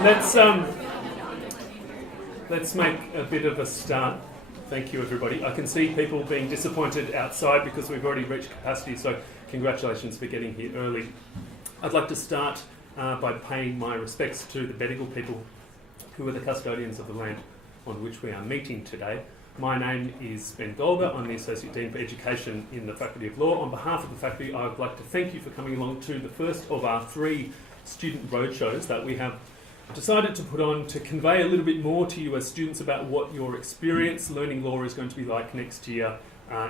Let's make a bit of a start. Thank you, everybody. I can see people being disappointed outside because we've already reached capacity, so congratulations for getting here early. I'd like to start by paying my respects to the Bedigal people who are the custodians of the land on which we are meeting today. My name is Ben Golder. I'm the Associate Dean for Education in the Faculty of Law. On behalf of the faculty, I would like to thank you for coming along to the first of our 3 student roadshows that we have decided to put on to convey a little bit more to you as students about what your experience learning law is going to be like next year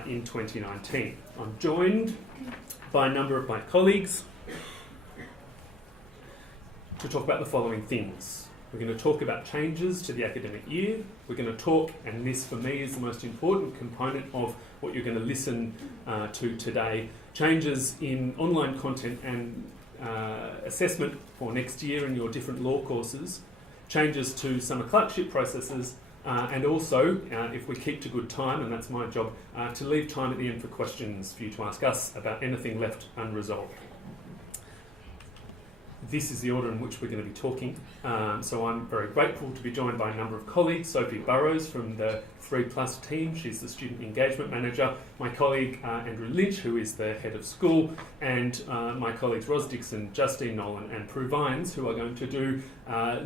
in 2019. I'm joined by a number of my colleagues to talk about the following things. We're going to talk about changes to the academic year. We're going to talk, and this for me is the most important component of what you're going to listen to today, changes in online content and assessment for next year in your different law courses, changes to summer clerkship processes, and also, if we keep to good time, and that's my job, to leave time at the end for questions for you to ask us about anything left unresolved. This is the order in which we're going to be talking. So I'm very grateful to be joined by a number of colleagues. Sophie Burrows from the 3+ team, she's the Student Engagement Manager. My colleague Andrew Lynch, who is the Head of School, and my colleagues Ros Dixon, Justine Nolan and Prue Vines, who are going to do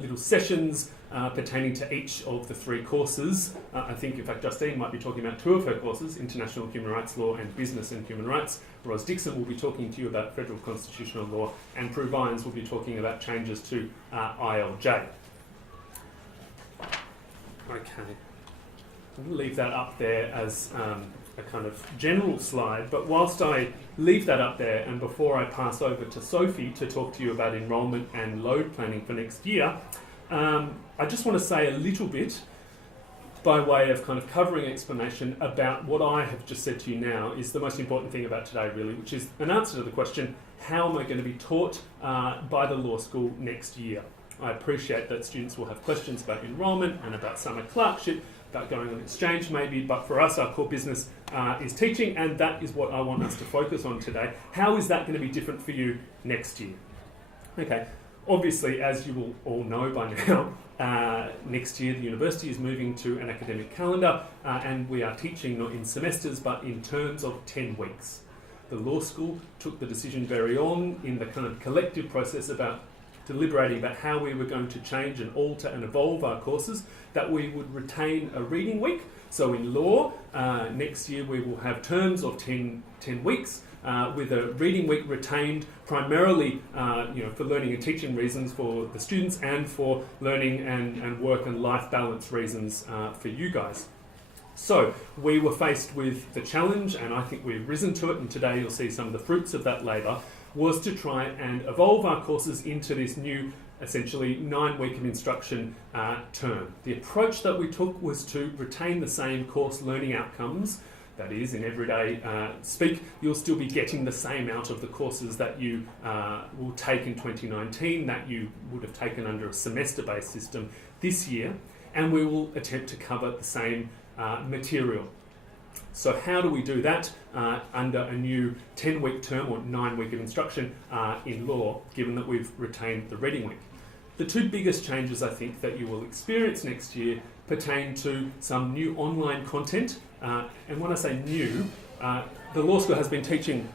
little sessions pertaining to each of the 3 courses. I think, in fact, Justine might be talking about 2 of her courses, International Human Rights Law and Business and Human Rights. Ros Dixon will be talking to you about Federal Constitutional Law, and Prue Vines will be talking about changes to ILJ. Okay, I'm going to leave that up there as a kind of general slide, but whilst I leave that up there and before I pass over to Sophie to talk to you about enrolment and load planning for next year, I just want to say a little bit by way of kind of covering explanation about what I have just said to you now is the most important thing about today, really, which is an answer to the question, how am I going to be taught by the law school next year? I appreciate that students will have questions about enrolment and about summer clerkship, about going on exchange maybe, but for us our core business is teaching, and that is what I want us to focus on today. How is that going to be different for you next year? Okay, obviously, as you will all know by now, next year the university is moving to an academic calendar and we are teaching not in semesters but in terms of 10 weeks. The law school took the decision very on in the kind of collective process about deliberating about how we were going to change and alter and evolve our courses, that we would retain a reading week. So in law, next year we will have terms of 10 weeks, with a reading week retained primarily for learning and teaching reasons for the students and for learning and work and life balance reasons for you guys. So we were faced with the challenge, and I think we've risen to it, and today you'll see some of the fruits of that labour, was to try and evolve our courses into this new, essentially 9-week of instruction term. The approach that we took was to retain the same course learning outcomes. That is, in everyday speak, you'll still be getting the same out of the courses that you will take in 2019 that you would have taken under a semester-based system this year, and we will attempt to cover the same material. So how do we do that under a new 10-week term or 9-week of instruction in law, given that we've retained the reading week? The 2 biggest changes I think that you will experience next year pertain to some new online content. And when I say new, the law school has been teaching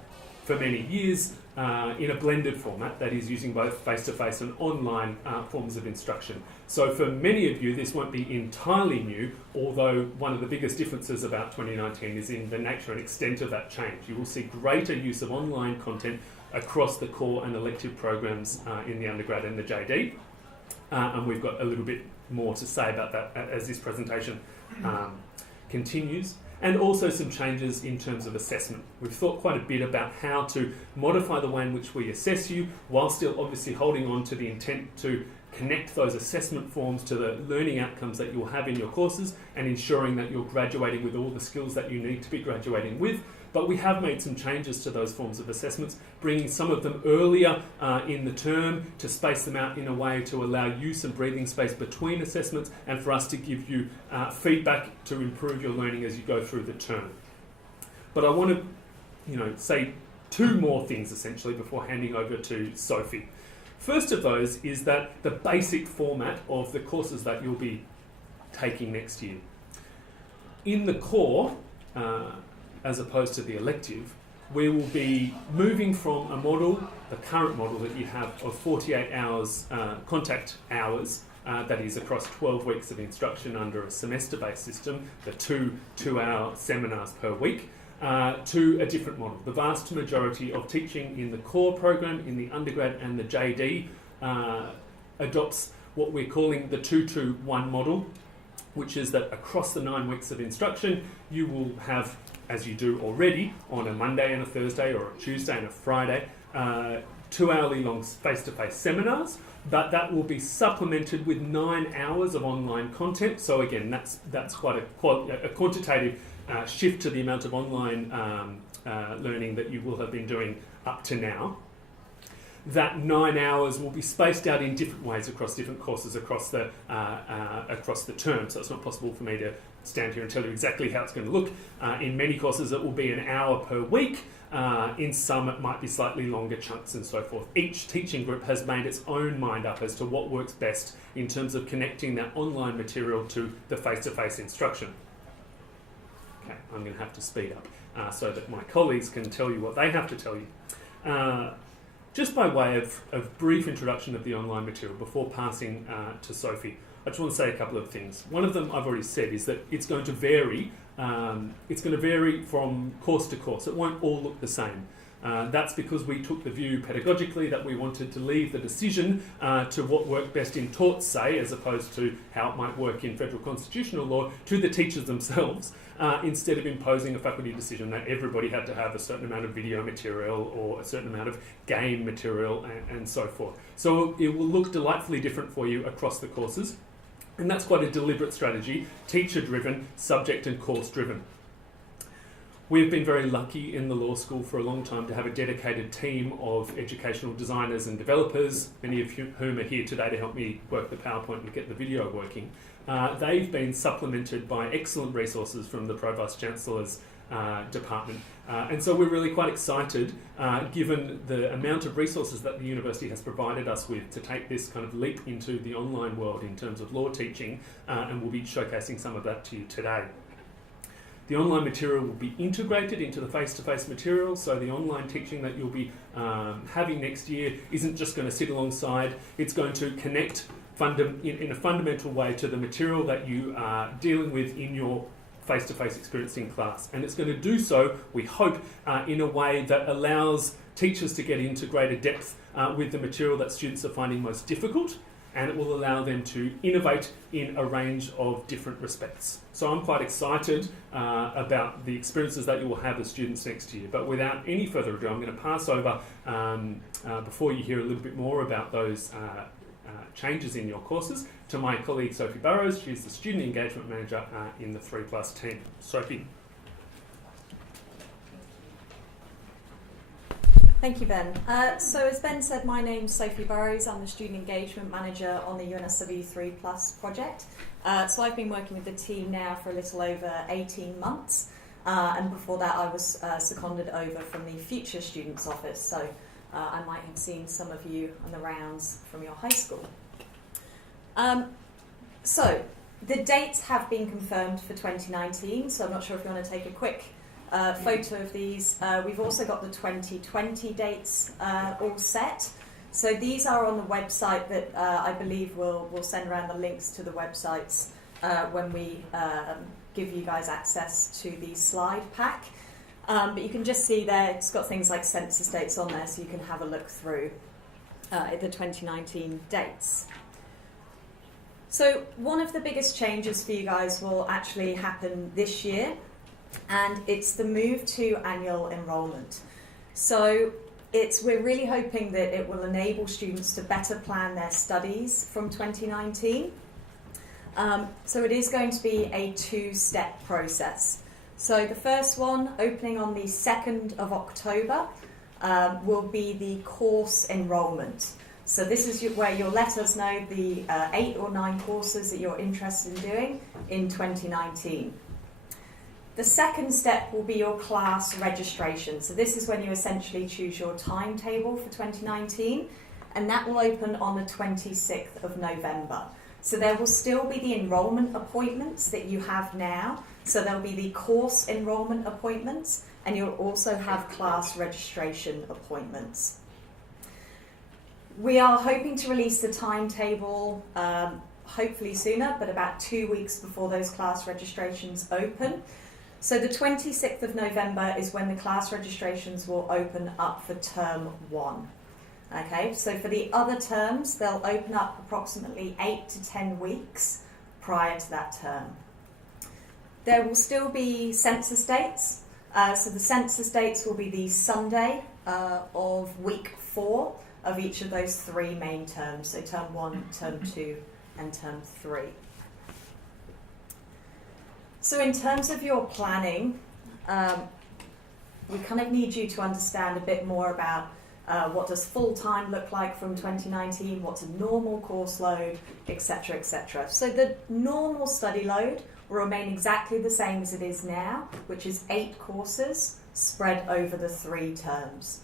for many years in a blended format, that is using both face-to-face and online forms of instruction. So for many of you, this won't be entirely new, although one of the biggest differences about 2019 is in the nature and extent of that change. You will see greater use of online content across the core and elective programs in the undergrad and the JD. And we've got a little bit more to say about that as this presentation continues. And also some changes in terms of assessment. We've thought quite a bit about how to modify the way in which we assess you, while still obviously holding on to the intent to connect those assessment forms to the learning outcomes that you'll have in your courses and ensuring that you're graduating with all the skills that you need to be graduating with. But we have made some changes to those forms of assessments, bringing some of them earlier in the term to space them out in a way to allow you some breathing space between assessments and for us to give you feedback to improve your learning as you go through the term. But I want to say 2 more things essentially before handing over to Sophie. First of those is that the basic format of the courses that you'll be taking next year. In the core, as opposed to the elective, we will be moving from a model, the current model that you have of 48 hours contact hours, that is across 12 weeks of instruction under a semester-based system, the two-hour seminars per week, to a different model. The vast majority of teaching in the core program, in the undergrad and the JD, adopts what we're calling the 2-2-1 model, which is that across the 9 weeks of instruction, you will have, as you do already, on a Monday and a Thursday or a Tuesday and a Friday, 2 hourly long face-to-face seminars, but that will be supplemented with 9 hours of online content. So again, that's quite a quantitative shift to the amount of online learning that you will have been doing up to now. That 9 hours will be spaced out in different ways across different courses across the term. So it's not possible for me to stand here and tell you exactly how it's going to look. In many courses it will be an hour per week. In some it might be slightly longer chunks and so forth. Each teaching group has made its own mind up as to what works best in terms of connecting that online material to the face-to-face instruction. Okay, I'm going to have to speed up so that my colleagues can tell you what they have to tell you. Just by way of brief introduction of the online material before passing to Sophie, I just want to say a couple of things. One of them I've already said is that it's going to vary. It's going to vary from course to course. It won't all look the same. That's because we took the view pedagogically that we wanted to leave the decision to what worked best in taught say, as opposed to how it might work in federal constitutional law, to the teachers themselves, instead of imposing a faculty decision that everybody had to have a certain amount of video material or a certain amount of game material and so forth. So it will look delightfully different for you across the courses, and that's quite a deliberate strategy, teacher-driven, subject and course-driven. We've been very lucky in the law school for a long time to have a dedicated team of educational designers and developers, many of whom are here today to help me work the PowerPoint and get the video working. They've been supplemented by excellent resources from the Provost Chancellor's department. And so we're really quite excited, given the amount of resources that the university has provided us with, to take this kind of leap into the online world in terms of law teaching, and we'll be showcasing some of that to you today. The online material will be integrated into the face-to-face material, so the online teaching that you'll be having next year isn't just going to sit alongside, it's going to connect in a fundamental way to the material that you are dealing with in your face-to-face experience in class. And it's going to do so, we hope, in a way that allows teachers to get into greater depth with the material that students are finding most difficult, and it will allow them to innovate in a range of different respects. So I'm quite excited about the experiences that you will have as students next year. But without any further ado, I'm going to pass over, before you hear a little bit more about those changes in your courses, to my colleague Sophie Burrows. She's the Student Engagement Manager in the 3+ team. Sophie. Thank you, Ben. So as Ben said, my name's Sophie Burrows. I'm the Student Engagement Manager on the UNSW3 project. So I've been working with the team now for a little over 18 months. And before that I was seconded over from the Future Students Office. So I might have seen some of you on the rounds from your high school. So the dates have been confirmed for 2019. So I'm not sure if you want to take a quick photo of these. We've also got the 2020 dates all set. So these are on the website that I believe we'll send around the links to the websites when we give you guys access to the slide pack. But you can just see there, it's got things like census dates on there, so you can have a look through the 2019 dates. So one of the biggest changes for you guys will actually happen this year, and it's the move to annual enrolment. So we're really hoping that it will enable students to better plan their studies from 2019. So it is going to be a 2-step process. So the first one, opening on the 2nd of October, will be the course enrolment. So this is where you'll let us know the 8 or 9 courses that you're interested in doing in 2019. The second step will be your class registration. So this is when you essentially choose your timetable for 2019, and that will open on the 26th of November. So there will still be the enrolment appointments that you have now. So there'll be the course enrolment appointments, and you'll also have class registration appointments. We are hoping to release the timetable hopefully sooner, but about 2 weeks before those class registrations open. So the 26th of November is when the class registrations will open up for term 1. Okay, so for the other terms, they'll open up approximately 8 to 10 weeks prior to that term. There will still be census dates. So the census dates will be the Sunday of week 4 of each of those 3 main terms. So term 1, term 2, and term 3. So in terms of your planning, we kind of need you to understand a bit more about what does full-time look like from 2019, what's a normal course load, etc., etc. So the normal study load will remain exactly the same as it is now, which is 8 courses spread over the 3 terms.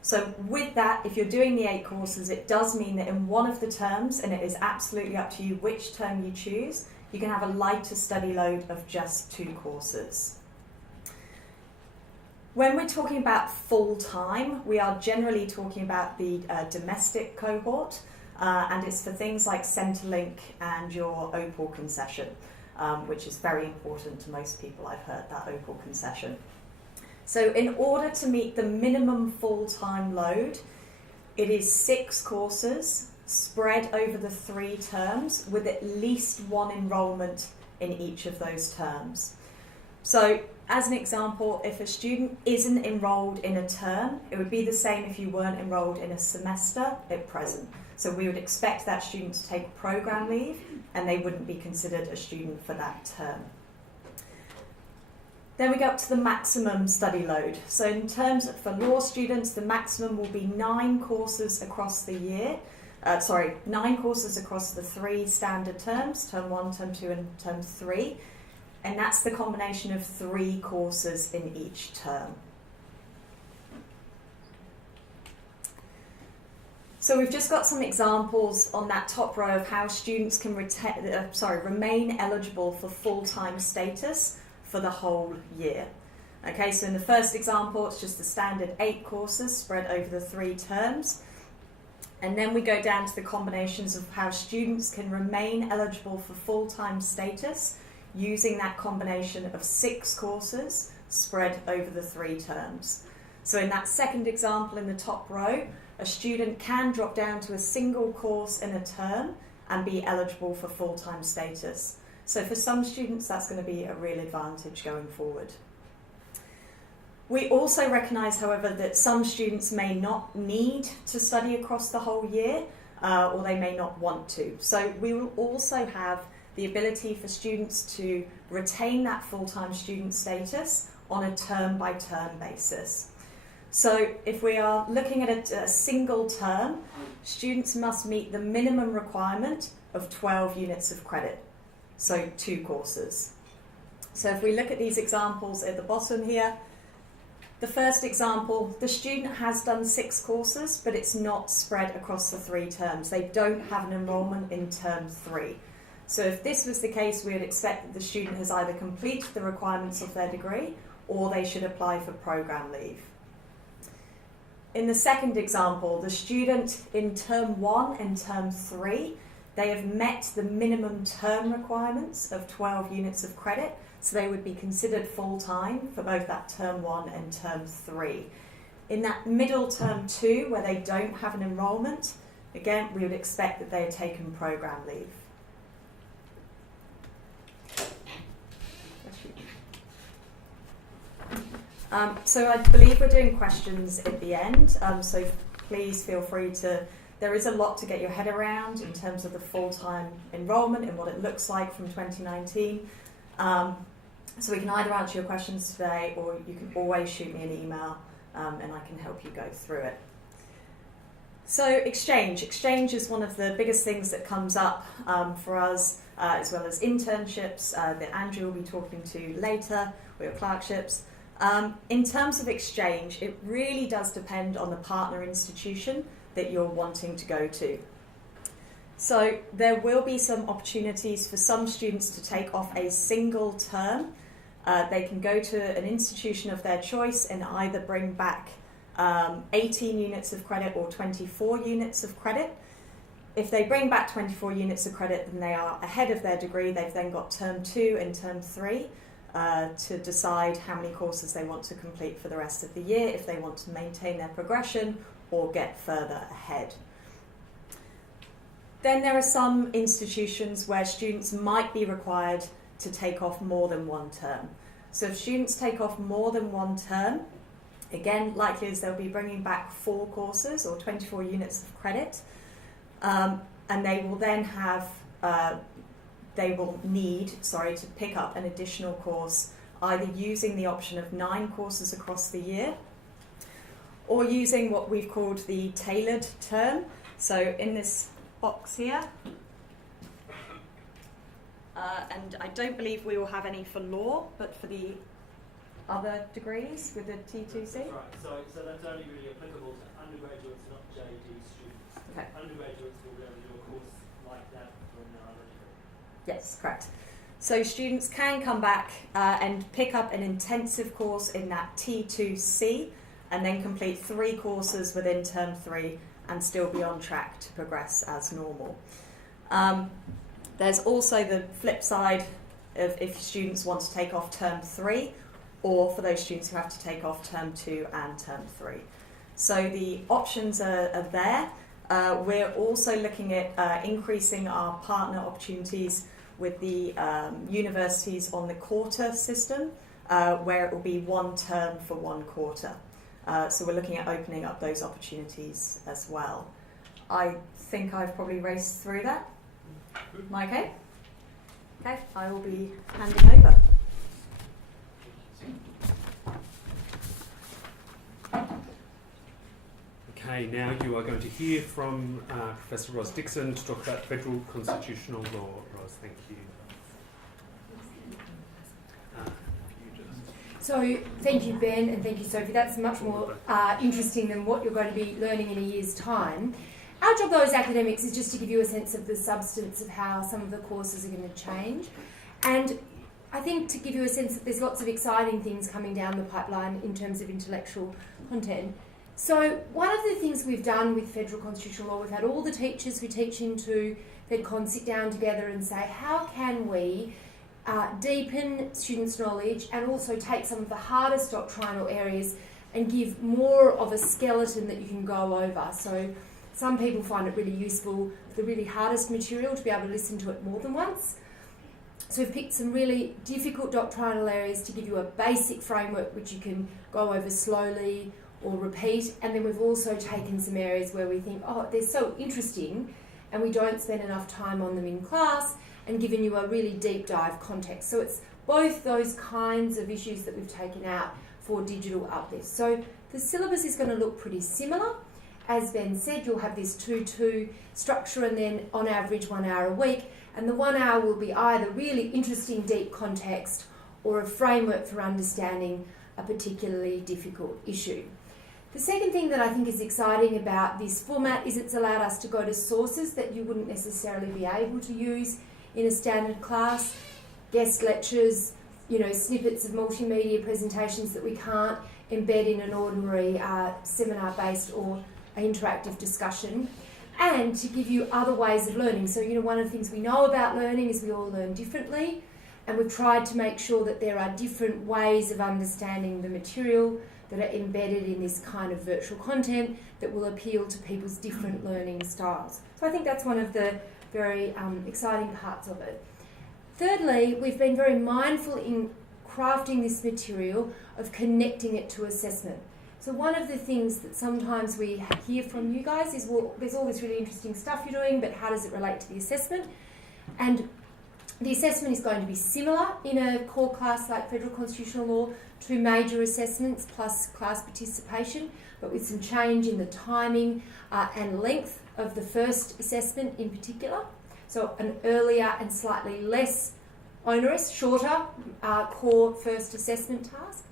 So with that, if you're doing the 8 courses, it does mean that in one of the terms, and it is absolutely up to you which term you choose, you can have a lighter study load of just 2 courses. When we're talking about full-time, we are generally talking about the domestic cohort, and it's for things like Centrelink and your Opal concession, which is very important to most people, I've heard, that Opal concession. So in order to meet the minimum full-time load, it is 6 courses spread over the 3 terms with at least 1 enrolment in each of those terms. So as an example, if a student isn't enrolled in a term, it would be the same if you weren't enrolled in a semester at present. So we would expect that student to take program leave and they wouldn't be considered a student for that term. Then we go up to the maximum study load. So in terms of, for law students, the maximum will be 9 courses across the year. 9 courses across the 3 standard terms, term 1, term 2 and term 3. And that's the combination of 3 courses in each term. So we've just got some examples on that top row of how students can remain eligible for full-time status for the whole year. Okay, so in the first example, it's just the standard 8 courses spread over the 3 terms. And then we go down to the combinations of how students can remain eligible for full-time status using that combination of 6 courses spread over the 3 terms. So in that second example in the top row, a student can drop down to a single course in a term and be eligible for full-time status. So for some students, that's going to be a real advantage going forward. We also recognise, however, that some students may not need to study across the whole year, or they may not want to. So we will also have the ability for students to retain that full-time student status on a term-by-term basis. So if we are looking at a single term, students must meet the minimum requirement of 12 units of credit, so 2 courses. So if we look at these examples at the bottom here, the first example, the student has done 6 courses, but it's not spread across the 3 terms. They don't have an enrolment in term 3. So if this was the case, we would expect that the student has either completed the requirements of their degree or they should apply for program leave. In the second example, the student in term 1 and term 3, they have met the minimum term requirements of 12 units of credit, so they would be considered full-time for both that term 1 and term 3. In that middle term 2, where they don't have an enrolment, again, we would expect that they had taken program leave. So I believe we're doing questions at the end, so please feel free to, there is a lot to get your head around in terms of the full-time enrolment and what it looks like from 2019. So we can either answer your questions today or you can always shoot me an email and I can help you go through it. So exchange is one of the biggest things that comes up for us, as well as internships that Andrew will be talking to later, or your clerkships. In terms of exchange, it really does depend on the partner institution that you're wanting to go to. So there will be some opportunities for some students to take off a single term. They can go to an institution of their choice and either bring back 18 units of credit or 24 units of credit. If they bring back 24 units of credit, then they are ahead of their degree. They've then got term 2 and term 3 to decide how many courses they want to complete for the rest of the year, if they want to maintain their progression or get further ahead. Then there are some institutions where students might be required to take off more than one term. So if students take off more than one term, again, likely as they'll be bringing back 4 courses or 24 units of credit, and they will then have, need to pick up an additional course, either using the option of 9 courses across the year, or using what we've called the tailored term. So in this box here, and I don't believe we will have any for law, but for the other degrees with the T2C. That's right. So that's only really applicable to undergraduates, not JD students. Okay. Undergraduates will be able to do a course like that from their other degree. Yes, correct. So students can come back and pick up an intensive course in that T2C and then complete 3 courses within term 3 and still be on track to progress as normal. There's also the flip side of if students want to take off term 3, or for those students who have to take off term 2 and term 3. So the options are there. We're also looking at increasing our partner opportunities with the universities on the quarter system, where it will be 1 term for 1 quarter. So we're looking at opening up those opportunities as well. I think I've probably raced through that. Am I okay? Okay, I will be handing over. Okay, now you are going to hear from Professor Ros Dixon to talk about federal constitutional law. Ros, thank you. So thank you, Ben, and thank you, Sophie. That's much more interesting than what you're going to be learning in a year's time. Our job, though, as academics, is just to give you a sense of the substance of how some of the courses are going to change. And I think to give you a sense that there's lots of exciting things coming down the pipeline in terms of intellectual content. So one of the things we've done with federal constitutional law, we've had all the teachers who teach into FedCon sit down together and say, how can we deepen students' knowledge and also take some of the hardest doctrinal areas and give more of a skeleton that you can go over. So some people find it really useful, the really hardest material, to be able to listen to it more than once. So we've picked some really difficult doctrinal areas to give you a basic framework which you can go over slowly or repeat. And then we've also taken some areas where we think, oh, they're so interesting and we don't spend enough time on them in class, and given you a really deep dive context. So it's both those kinds of issues that we've taken out for digital uplift. So the syllabus is going to look pretty similar. As Ben said, you'll have this 2-2 structure and then on average 1 hour a week. And the 1 hour will be either really interesting deep context or a framework for understanding a particularly difficult issue. The second thing that I think is exciting about this format is it's allowed us to go to sources that you wouldn't necessarily be able to use in a standard class, guest lectures, snippets of multimedia presentations that we can't embed in an ordinary seminar-based or interactive discussion, and to give you other ways of learning. So, one of the things we know about learning is we all learn differently, and we've tried to make sure that there are different ways of understanding the material that are embedded in this kind of virtual content that will appeal to people's different learning styles. So I think that's one of the very exciting parts of it. Thirdly, we've been very mindful in crafting this material of connecting it to assessment. So one of the things that sometimes we hear from you guys is, well, there's all this really interesting stuff you're doing, but how does it relate to the assessment? And the assessment is going to be similar in a core class like Federal Constitutional Law to major assessments plus class participation, but with some change in the timing and length of the first assessment in particular. So an earlier and slightly less onerous, shorter core first assessment task.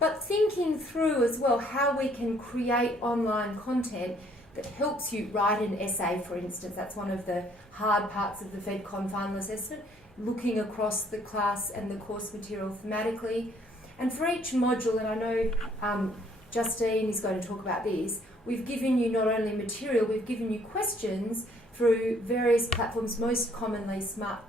But thinking through as well how we can create online content that helps you write an essay, for instance. That's one of the hard parts of the FedCon final assessment, looking across the class and the course material thematically. And for each module, and I know Justine is going to talk about this, we've given you not only material, we've given you questions through various platforms, most commonly Smart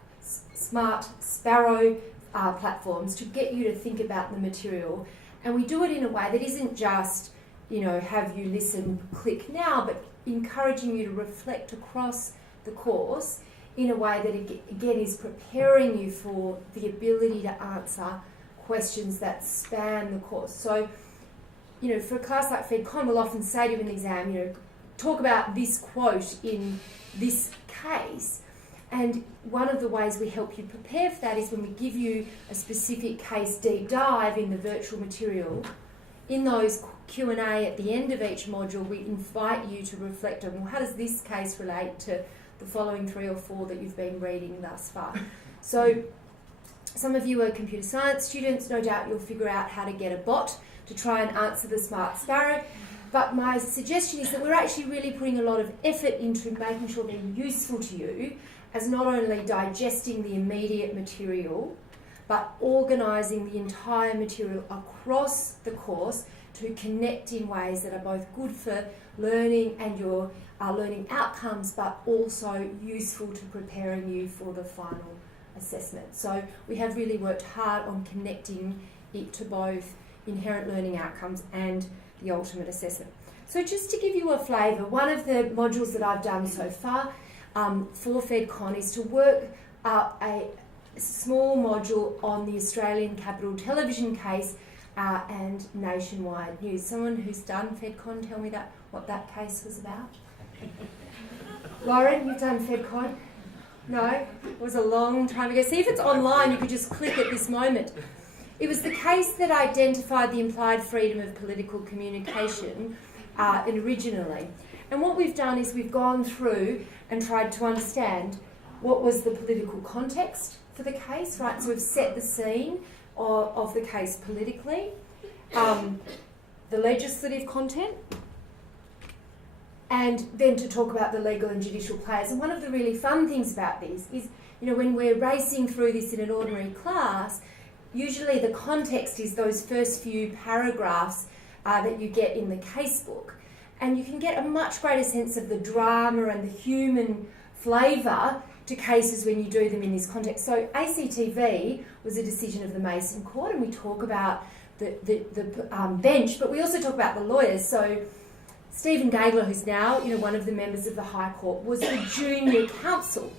Sparrow platforms, to get you to think about the material. And we do it in a way that isn't just, have you listen, click now, but encouraging you to reflect across the course in a way that, again, is preparing you for the ability to answer questions that span the course. So, for a class like FedCon, we'll often say to you in the exam, talk about this quote in this case. And one of the ways we help you prepare for that is when we give you a specific case deep dive in the virtual material. In those Q&A at the end of each module, we invite you to reflect on, well, how does this case relate to the following 3 or 4 that you've been reading thus far? So some of you are computer science students, no doubt you'll figure out how to get a bot to try and answer the Smart Sparrow. But my suggestion is that we're actually really putting a lot of effort into making sure they're useful to you, as not only digesting the immediate material, but organising the entire material across the course to connect in ways that are both good for learning and your learning outcomes, but also useful to preparing you for the final assessment. So we have really worked hard on connecting it to both inherent learning outcomes and the ultimate assessment. So just to give you a flavour, one of the modules that I've done so far for FedCon is to work up a small module on the Australian Capital Television case and nationwide news. Someone who's done FedCon, tell me what that case was about. Lauren, you've done FedCon? No? It was a long time ago. See if it's online, you could just click at this moment. It was the case that identified the implied freedom of political communication originally. And what we've done is we've gone through and tried to understand what was the political context for the case, right? So we've set the scene of the case politically, the legislative content, and then to talk about the legal and judicial players. And one of the really fun things about this is, when we're racing through this in an ordinary class, usually the context is those first few paragraphs that you get in the casebook. And you can get a much greater sense of the drama and the human flavour to cases when you do them in this context. So ACTV was a decision of the Mason Court, and we talk about the bench, but we also talk about the lawyers. So Stephen Gaigler, who's now one of the members of the High Court, was the junior counsel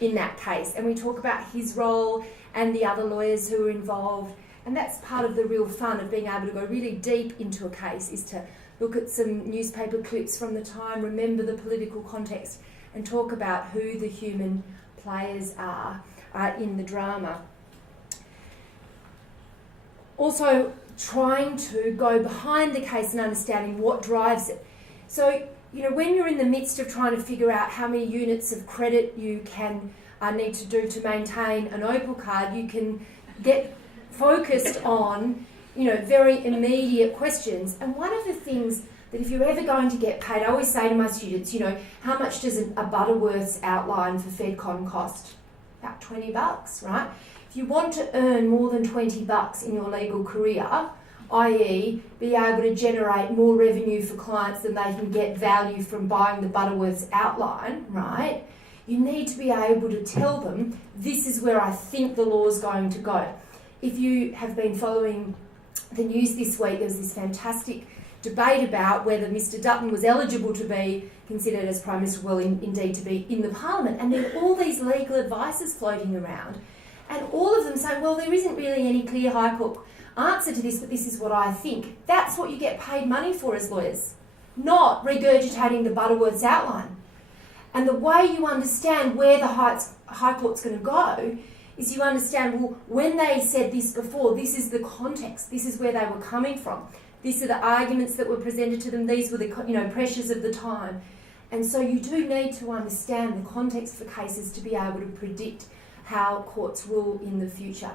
in that case, and we talk about his role and the other lawyers who were involved. And that's part of the real fun of being able to go really deep into a case, is to look at some newspaper clips from the time, remember the political context, and talk about who the human players are in the drama. Also, trying to go behind the case and understanding what drives it. So, when you're in the midst of trying to figure out how many units of credit you can need to do to maintain an Opal card, you can get focused on very immediate questions. And one of the things that if you're ever going to get paid, I always say to my students, how much does a Butterworth's outline for FedCon cost? About $20, right? If you want to earn more than $20 in your legal career, i.e. be able to generate more revenue for clients than they can get value from buying the Butterworth's outline, right? You need to be able to tell them, this is where I think the law is going to go. If you have been following the news this week, there was this fantastic debate about whether Mr Dutton was eligible to be considered as Prime Minister, well, indeed to be in the Parliament. And there are all these legal advices floating around, and all of them saying, well, there isn't really any clear High Court answer to this, but this is what I think. That's what you get paid money for as lawyers, not regurgitating the Butterworth's outline. And the way you understand where the High Court's going to go is you understand, well, when they said this before, this is the context, this is where they were coming from, these are the arguments that were presented to them, these were the pressures of the time. And so you do need to understand the context for cases to be able to predict how courts rule in the future.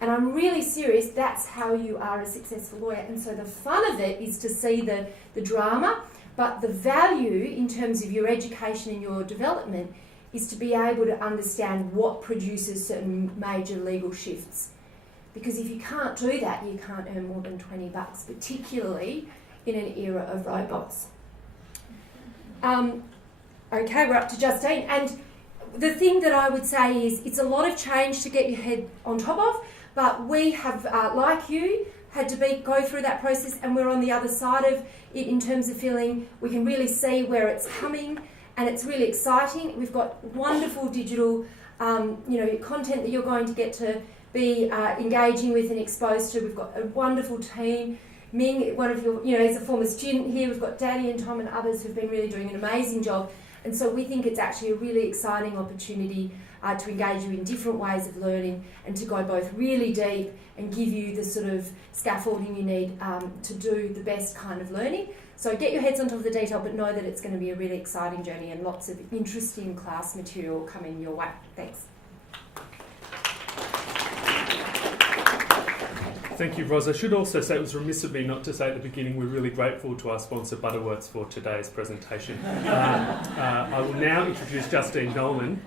And I'm really serious, that's how you are a successful lawyer. And so the fun of it is to see the drama, But the value in terms of your education and your development is to be able to understand what produces certain major legal shifts. Because if you can't do that, you can't earn more than $20, particularly in an era of robots. Okay, we're up to Justine. And the thing that I would say is it's a lot of change to get your head on top of, but we have, like you, had to go through that process, and we're on the other side of it in terms of feeling we can really see where it's coming, and it's really exciting. We've got wonderful digital content that you're going to get to be engaging with and exposed to. We've got a wonderful team. Ming, one of your, is a former student here. We've got Danny and Tom and others who've been really doing an amazing job. And so we think it's actually a really exciting opportunity to engage you in different ways of learning and to go both really deep and give you the sort of scaffolding you need to do the best kind of learning. So get your heads on top of the detail, but know that it's going to be a really exciting journey and lots of interesting class material coming your way. Thanks. Thank you, Ros. I should also say it was remiss of me not to say at the beginning we're really grateful to our sponsor Butterworths for today's presentation. I will now introduce Justine Nolan,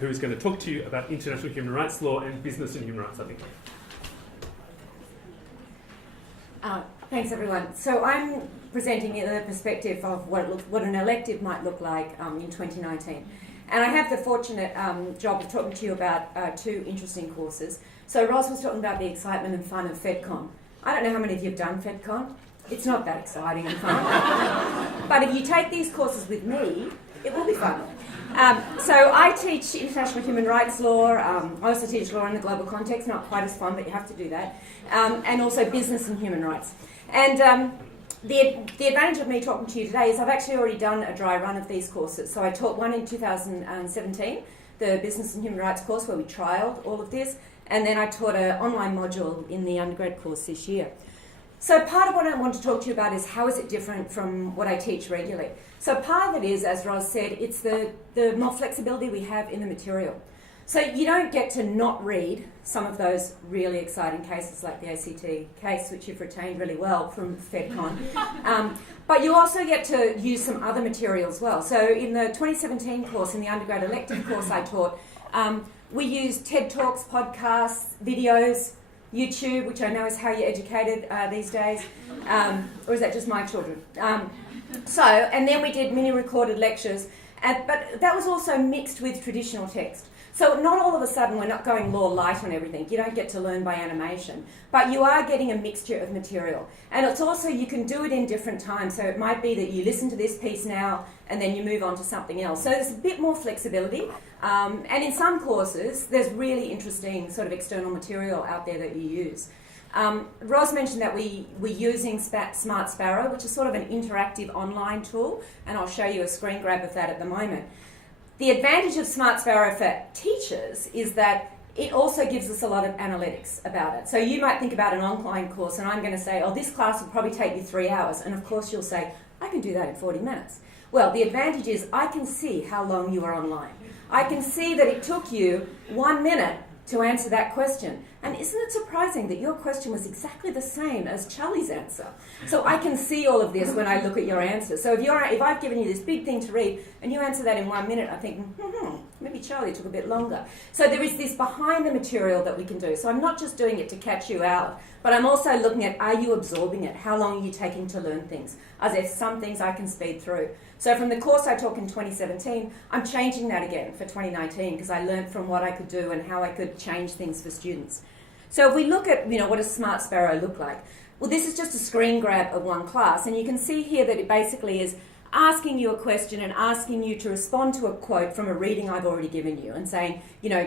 who is going to talk to you about international human rights law and business and human rights, I think. Thanks, everyone. So I'm presenting in the perspective of what an elective might look like in 2019. And I have the fortunate job of talking to you about two interesting courses. So Ross was talking about the excitement and fun of FedCon. I don't know how many of you have done FedCon. It's not that exciting and fun. But if you take these courses with me, it will be fun. So I teach international human rights law. I also teach law in the global context, not quite as fun, but you have to do that. And also business and human rights. And the advantage of me talking to you today is I've actually already done a dry run of these courses. So I taught one in 2017, the business and human rights course where we trialled all of this. And then I taught an online module in the undergrad course this year. So part of what I want to talk to you about is how is it different from what I teach regularly. So part of it is, as Ros said, it's the more flexibility we have in the material. So you don't get to not read some of those really exciting cases like the ACT case, which you've retained really well from FedCon. But you also get to use some other material as well. So in the 2017 course, in the undergrad elective course I taught, we used TED Talks, podcasts, videos, YouTube, which I know is how you're educated these days, or is that just my children? And then we did mini recorded lectures, but that was also mixed with traditional text. So not all of a sudden we're not going law light on everything. You don't get to learn by animation, but you are getting a mixture of material. And it's also, you can do it in different times. So it might be that you listen to this piece now and then you move on to something else. So there's a bit more flexibility. And in some courses, there's really interesting sort of external material out there that you use. Ros mentioned that we're using Smart Sparrow, which is sort of an interactive online tool, and I'll show you a screen grab of that at the moment. The advantage of Smart Sparrow for teachers is that it also gives us a lot of analytics about it. So you might think about an online course and I'm going to say, oh, this class will probably take you 3 hours. And of course you'll say, I can do that in 40 minutes. Well, the advantage is I can see how long you are online. I can see that it took you 1 minute to answer that question. And isn't it surprising that your question was exactly the same as Charlie's answer? So I can see all of this when I look at your answer. So if I've given you this big thing to read and you answer that in 1 minute, I think, maybe Charlie took a bit longer. So there is this behind the material that we can do. So I'm not just doing it to catch you out, but I'm also looking at, are you absorbing it? How long are you taking to learn things? Are there some things I can speed through? So from the course I taught in 2017, I'm changing that again for 2019 because I learned from what I could do and how I could change things for students. So if we look at, what does Smart Sparrow look like? Well, this is just a screen grab of one class, and you can see here that it basically is asking you a question and asking you to respond to a quote from a reading I've already given you and saying,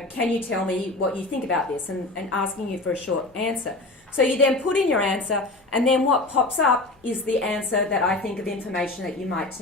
can you tell me what you think about this, and asking you for a short answer. So you then put in your answer, and then what pops up is the answer that I think of information that you might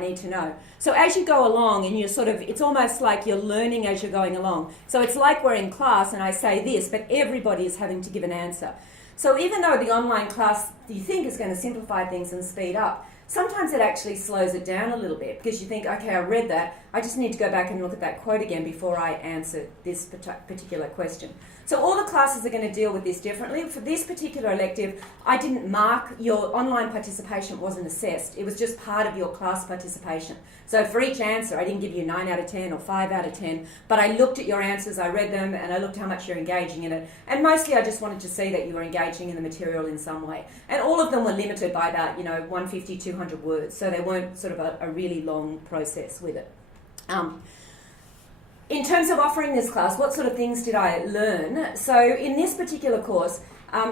need to know. So as you go along, and it's almost like you're learning as you're going along. So it's like we're in class and I say this, but everybody is having to give an answer. So even though the online class you think is going to simplify things and speed up, sometimes it actually slows it down a little bit because you think, okay, I read that, I just need to go back and look at that quote again before I answer this particular question. So So all the classes are going to deal with this differently. For this particular elective, I didn't mark your online participation wasn't assessed. It was just part of your class participation. So for each answer, I didn't give you 9 out of 10 or 5 out of 10, but I looked at your answers, I read them, and I looked how much you're engaging in it. And mostly I just wanted to see that you were engaging in the material in some way. And all of them were limited by about, 150, 200 words, so they weren't sort of a really long process with it. In terms of offering this class, what sort of things did I learn? So in this particular course,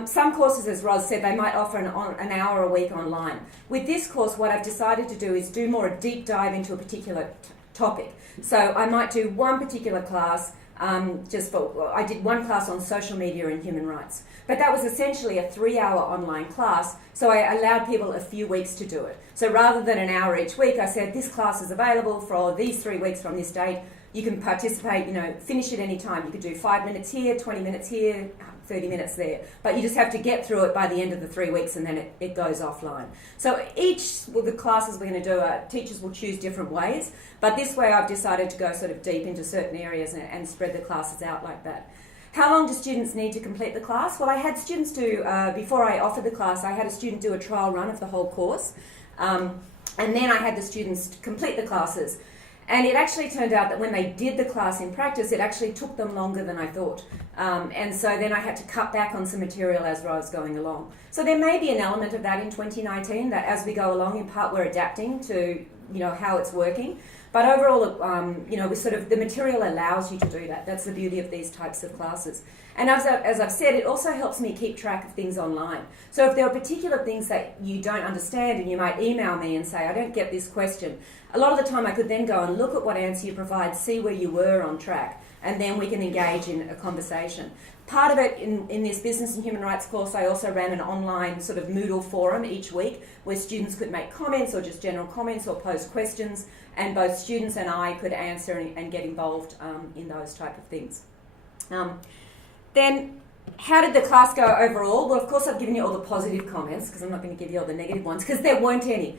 some courses, as Roz said, they might offer an hour a week online. With this course, what I've decided to do is do more a deep dive into a particular topic. So I might do one particular class, I did one class on social media and human rights. But that was essentially a 3-hour online class, so I allowed people a few weeks to do it. So rather than an hour each week, I said this class is available for these 3 weeks from this date. You can participate, finish it any time. You could do 5 minutes here, 20 minutes here, 30 minutes there. But you just have to get through it by the end of the 3 weeks, and then it goes offline. So the classes we're going to do, teachers will choose different ways. But this way I've decided to go sort of deep into certain areas and spread the classes out like that. How long do students need to complete the class? Well, I had students do, before I offered the class, I had a student do a trial run of the whole course. And then I had the students complete the classes. And it actually turned out that when they did the class in practice, it actually took them longer than I thought. And so then I had to cut back on some material as I was going along. So there may be an element of that in 2019, that as we go along, in part we're adapting to how it's working. But overall, the material allows you to do that. That's the beauty of these types of classes. And as I've said, it also helps me keep track of things online. So if there are particular things that you don't understand, and you might email me and say, I don't get this question, a lot of the time I could then go and look at what answer you provide, see where you were on track, and then we can engage in a conversation. Part of it in this business and human rights course, I also ran an online sort of Moodle forum each week where students could make comments or just general comments or pose questions, and both students and I could answer and get involved in those type of things. Then, how did the class go overall? Well, of course, I've given you all the positive comments because I'm not going to give you all the negative ones because there weren't any.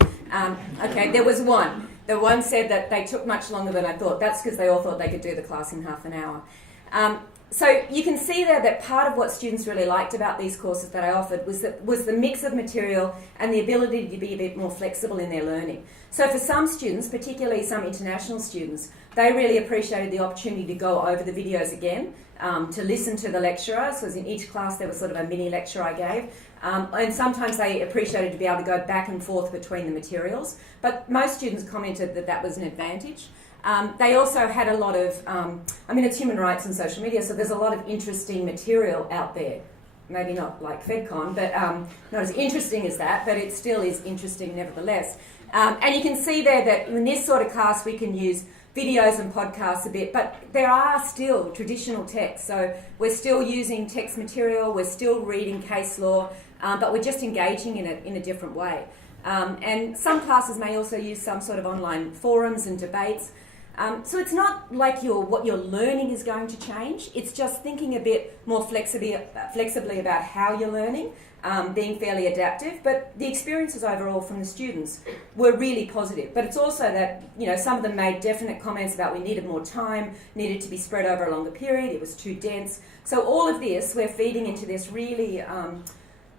There was one. The one said that they took much longer than I thought. That's because they all thought they could do the class in half an hour. So you can see there that part of what students really liked about these courses that I offered was the mix of material and the ability to be a bit more flexible in their learning. So for some students, particularly some international students, they really appreciated the opportunity to go over the videos again, to listen to the lecturer. So in each class there was sort of a mini lecture I gave. And sometimes they appreciated to be able to go back and forth between the materials. But most students commented that that was an advantage. They also had a lot of, it's human rights and social media, so there's a lot of interesting material out there. Maybe not like FedCon, but not as interesting as that, but it still is interesting nevertheless. And you can see there that in this sort of class we can use videos and podcasts a bit, but there are still traditional texts. So we're still using text material, we're still reading case law, but we're just engaging in it in a different way. And some classes may also use some sort of online forums and debates. So it's not like what you're learning is going to change. It's just thinking a bit more flexibly about how you're learning, being fairly adaptive. But the experiences overall from the students were really positive. But it's also that, some of them made definite comments about we needed more time, needed to be spread over a longer period, it was too dense. So all of this, we're feeding into this really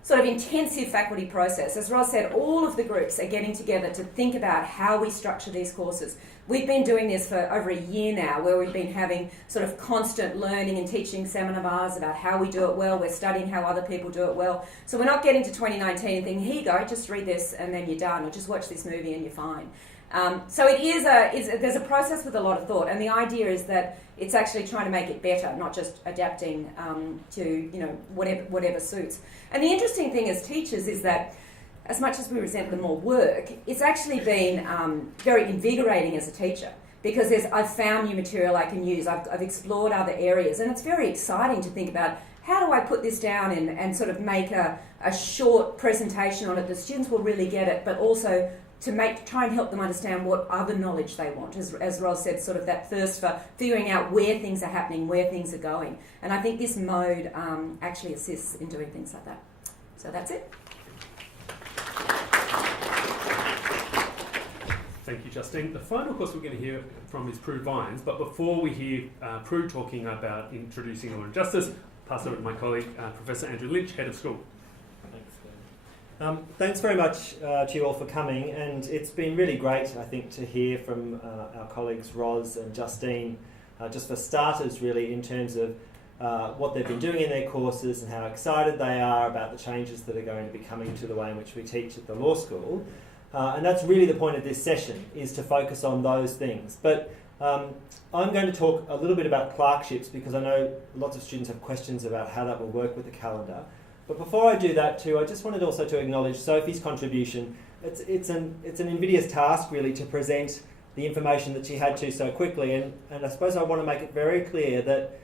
sort of intensive faculty process. As Ross said, all of the groups are getting together to think about how we structure these courses. We've been doing this for over a year now, where we've been having sort of constant learning and teaching seminars about how we do it well. We're studying how other people do it well. So we're not getting to 2019 and thinking, here you go, just read this and then you're done, or just watch this movie and you're fine. So there's a process with a lot of thought, and the idea is that it's actually trying to make it better, not just adapting to whatever suits. And the interesting thing as teachers is that as much as we resent the more work, it's actually been very invigorating as a teacher, because I've found new material I can use, I've explored other areas, and it's very exciting to think about how do I put this down and sort of make a short presentation on it that students will really get it, but also to try and help them understand what other knowledge they want. As Ros said, sort of that thirst for figuring out where things are happening, where things are going. And I think this mode actually assists in doing things like that. So that's it. Thank you, Justine. The final course we're going to hear from is Prue Vines, but before we hear Prue talking about introducing law and justice, pass over to my colleague, Professor Andrew Lynch, Head of School. Thanks, Ben. Thanks very much to you all for coming, and it's been really great, I think, to hear from our colleagues Roz and Justine, just for starters really, in terms of what they've been doing in their courses and how excited they are about the changes that are going to be coming to the way in which we teach at the law school. And that's really the point of this session, is to focus on those things. But I'm going to talk a little bit about clerkships because I know lots of students have questions about how that will work with the calendar. But before I do that too, I just wanted also to acknowledge Sophie's contribution. It's an invidious task really to present the information that she had to so quickly, and I suppose I want to make it very clear that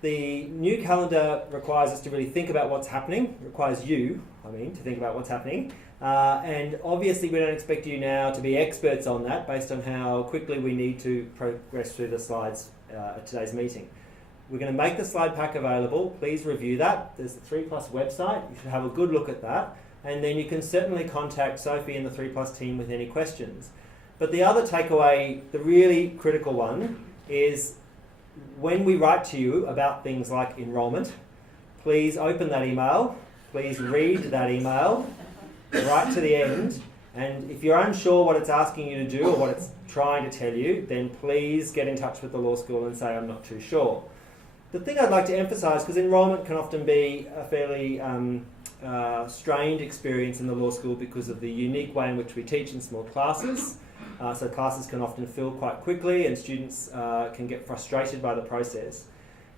the new calendar requires us to really think about what's happening, requires you, to think about what's happening. And obviously we don't expect you now to be experts on that based on how quickly we need to progress through the slides at today's meeting. We're going to make the slide pack available. Please review that. There's the 3+ website. You should have a good look at that. And then you can certainly contact Sophie and the 3+ team with any questions. But the other takeaway, the really critical one, is when we write to you about things like enrolment, please open that email, please read that email right to the end, and if you're unsure what it's asking you to do or what it's trying to tell you, then please get in touch with the law school and say, I'm not too sure. The thing I'd like to emphasise, because enrolment can often be a fairly strained experience in the law school because of the unique way in which we teach in small classes. So classes can often fill quite quickly and students can get frustrated by the process.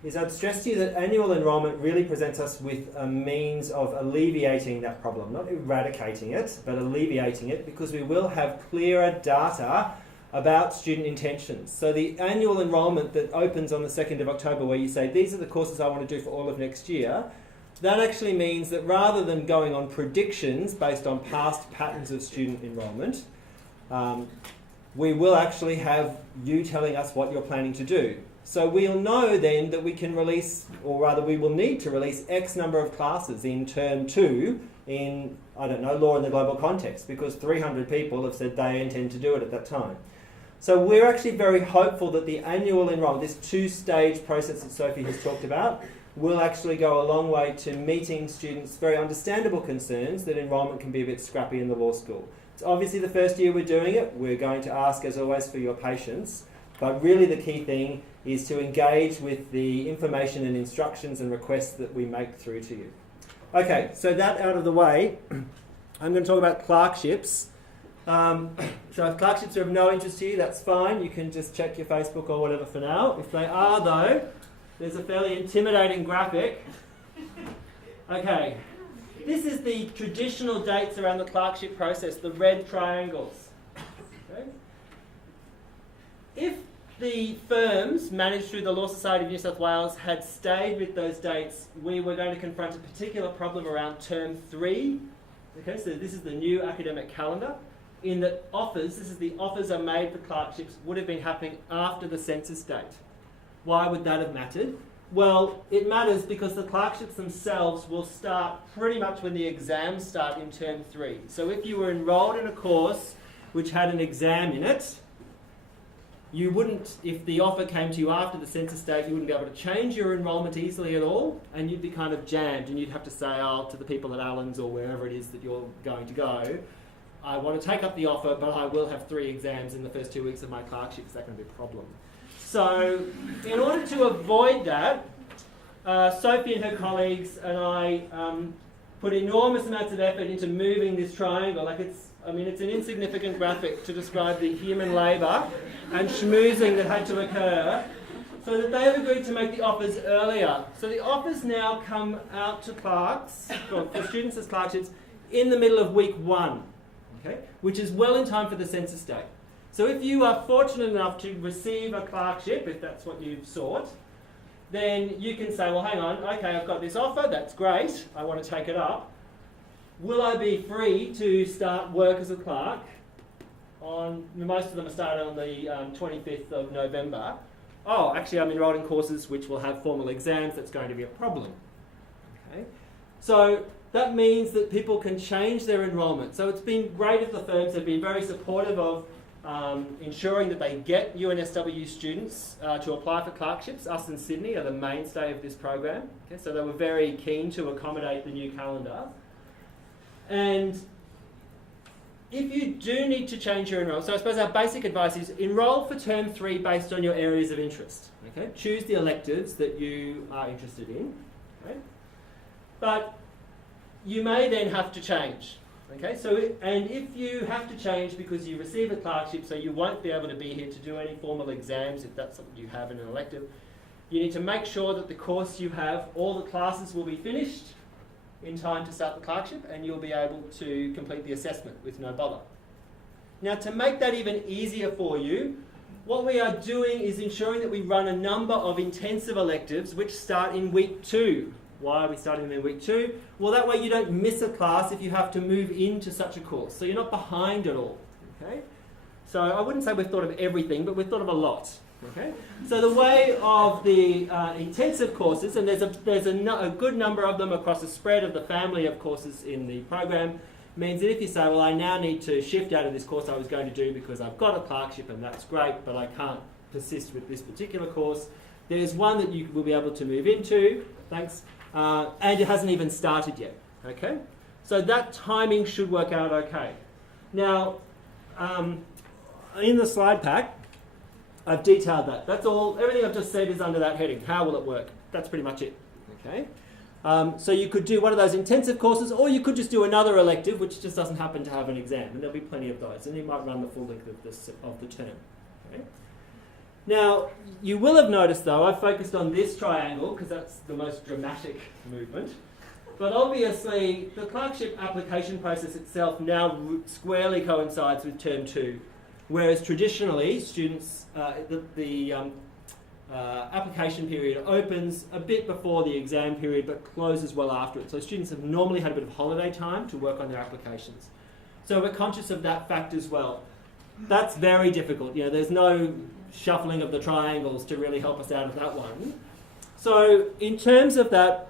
I'd stress to you that annual enrolment really presents us with a means of alleviating that problem, not eradicating it, but alleviating it, because we will have clearer data about student intentions. So the annual enrolment that opens on the 2nd of October, where you say, these are the courses I want to do for all of next year, that actually means that rather than going on predictions based on past patterns of student enrolment, we will actually have you telling us what you're planning to do. So we'll know then that we can release, or rather we will need to release X number of classes in term 2 in, law in the global context, because 300 people have said they intend to do it at that time. So we're actually very hopeful that the annual enrolment, this 2-stage process that Sophie has talked about, will actually go a long way to meeting students' very understandable concerns that enrolment can be a bit scrappy in the law school. It's obviously the first year we're doing it. We're going to ask, as always, for your patience. But really the key thing is to engage with the information and instructions and requests that we make through to you. Okay, so that out of the way, I'm going to talk about clerkships. So if clerkships are of no interest to you, that's fine. You can just check your Facebook or whatever for now. If they are, though, there's a fairly intimidating graphic. Okay, this is the traditional dates around the clerkship process, the red triangles. Okay. If the firms managed through the Law Society of New South Wales had stayed with those dates, we were going to confront a particular problem around term 3. Okay, so this is the new academic calendar, in that offers are made for clerkships would have been happening after the census date. Why would that have mattered? Well, it matters because the clerkships themselves will start pretty much when the exams start in term 3. So if you were enrolled in a course which had an exam in it, you wouldn't, if the offer came to you after the census date, you wouldn't be able to change your enrolment easily at all, and you'd be kind of jammed, and you'd have to say, to the people at Allen's or wherever it is that you're going to go, I want to take up the offer, but I will have 3 exams in the first 2 weeks of my clerkship. Is that going to be a problem? So in order to avoid that, Sophie and her colleagues and I put enormous amounts of effort into moving this triangle. It's an insignificant graphic to describe the human labour and schmoozing that had to occur, so that they have agreed to make the offers earlier. So the offers now come out to clerks, for students as clerkships, in the middle of week 1, okay, which is well in time for the census date. So if you are fortunate enough to receive a clerkship, if that's what you've sought, then you can say, well, hang on, okay, I've got this offer, that's great, I want to take it up. Will I be free to start work as a clerk most of them are started on the 25th of November. Oh, actually I'm enrolled in courses which will have formal exams, that's going to be a problem. Okay, so that means that people can change their enrolment. So it's been great if the firms have been very supportive of ensuring that they get UNSW students to apply for clerkships. Us in Sydney are the mainstay of this program. Okay, so they were very keen to accommodate the new calendar. And if you do need to change your enrol, so I suppose our basic advice is enrol for term 3 based on your areas of interest. Okay, choose the electives that you are interested in. Okay, but you may then have to change. Okay, and if you have to change because you receive a clerkship, so you won't be able to be here to do any formal exams if that's something you have in an elective, you need to make sure that the course you have, all the classes will be finished in time to start the clerkship, and you'll be able to complete the assessment with no bother. Now, to make that even easier for you, what we are doing is ensuring that we run a number of intensive electives which start in week 2. Why are we starting them in week 2? Well, that way you don't miss a class if you have to move into such a course. So you're not behind at all. Okay? So I wouldn't say we've thought of everything, but we've thought of a lot. Okay? So the way of the intensive courses, and there's a good number of them across a spread of the family of courses in the program, means that if you say, well, I now need to shift out of this course I was going to do because I've got a clerkship and that's great, but I can't persist with this particular course, there's one that you will be able to move into. Thanks. And it hasn't even started yet, okay? So that timing should work out okay. Now, in the slide pack, I've detailed that. That's all, everything I've just said is under that heading. How will it work? That's pretty much it, okay? So you could do one of those intensive courses, or you could just do another elective, which just doesn't happen to have an exam, and there'll be plenty of those, and you might run the full length of the term, okay? Now, you will have noticed though, I've focused on this triangle because that's the most dramatic movement. But obviously, the clerkship application process itself now squarely coincides with term 2. Whereas traditionally, students, the application period opens a bit before the exam period but closes well after it. So students have normally had a bit of holiday time to work on their applications. So we're conscious of that fact as well. That's very difficult. You know, there's no shuffling of the triangles to really help us out of that one. So in terms of that,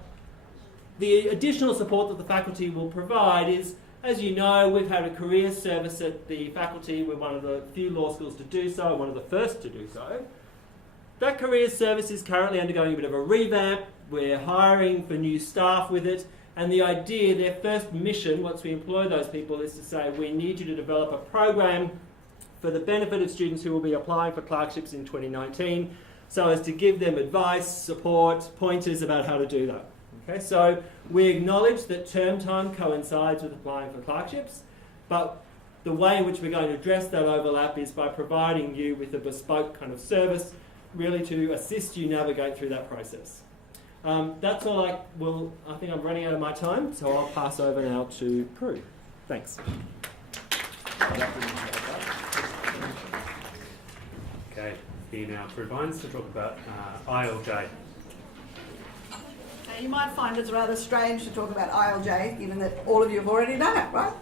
the additional support that the faculty will provide is, as you know, we've had a career service at the faculty. We're one of the few law schools to do so, one of the first to do so. That career service is currently undergoing a bit of a revamp. We're hiring for new staff with it. And the idea, their first mission, once we employ those people, is to say, we need you to develop a program for the benefit of students who will be applying for clerkships in 2019, so as to give them advice, support, pointers about how to do that. Okay, so we acknowledge that term time coincides with applying for clerkships, but the way in which we're going to address that overlap is by providing you with a bespoke kind of service, really to assist you navigate through that process. That's all I think I'm running out of my time, so I'll pass over now to Prue. Thanks. Okay, here now Prue Vines to talk about ILJ. You might find it's rather strange to talk about ILJ, given that all of you have already done it, right?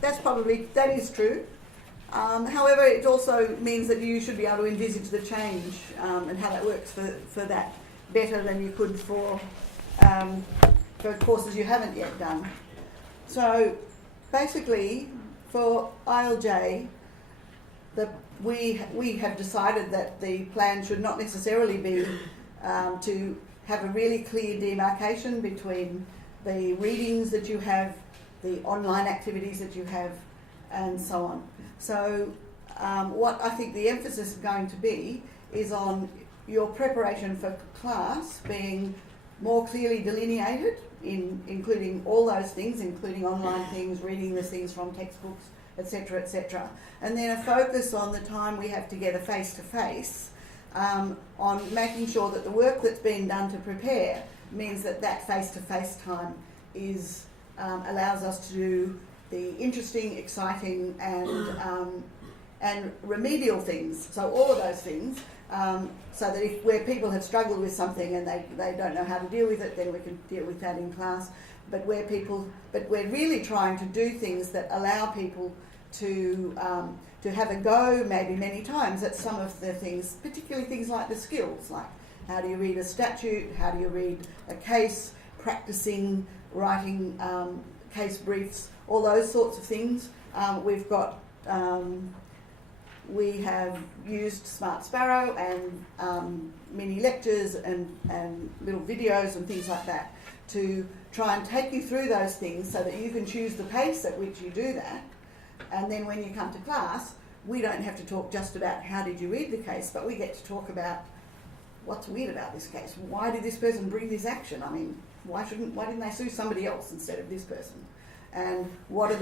That is true. However, it also means that you should be able to envisage the change and how that works for that better than you could for courses you haven't yet done. So basically, for ILJ, we have decided that the plan should not necessarily be to have a really clear demarcation between the readings that you have, the online activities that you have, and so on. So what I think the emphasis is going to be is on your preparation for class being more clearly delineated, including all those things, including online things, reading the things from textbooks, etc., etc. And then a focus on the time we have together face-to-face, on making sure that the work that's been done to prepare means that that face-to-face time is allows us to do the interesting, exciting, and remedial things. So all of those things, so that where people have struggled with something and they don't know how to deal with it, then we can deal with that in class. But we're really trying to do things that allow people to have a go, maybe many times, at some of the things, particularly things like the skills, like how do you read a statute, how do you read a case, practicing writing case briefs, all those sorts of things. We've got we have used Smart Sparrow and mini lectures and little videos and things like that to try and take you through those things so that you can choose the pace at which you do that. And then when you come to class, we don't have to talk just about how did you read the case, but we get to talk about what's weird about this case. Why did this person bring this action? I mean, why didn't they sue somebody else instead of this person? And what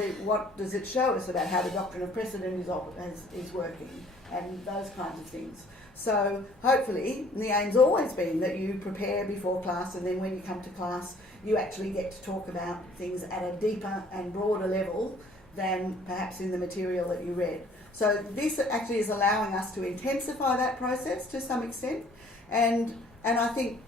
does it show us about how the doctrine of precedent is working, and those kinds of things. So hopefully, the aim's always been that you prepare before class, and then when you come to class, you actually get to talk about things at a deeper and broader level than perhaps in the material that you read. So this actually is allowing us to intensify that process to some extent, and I think,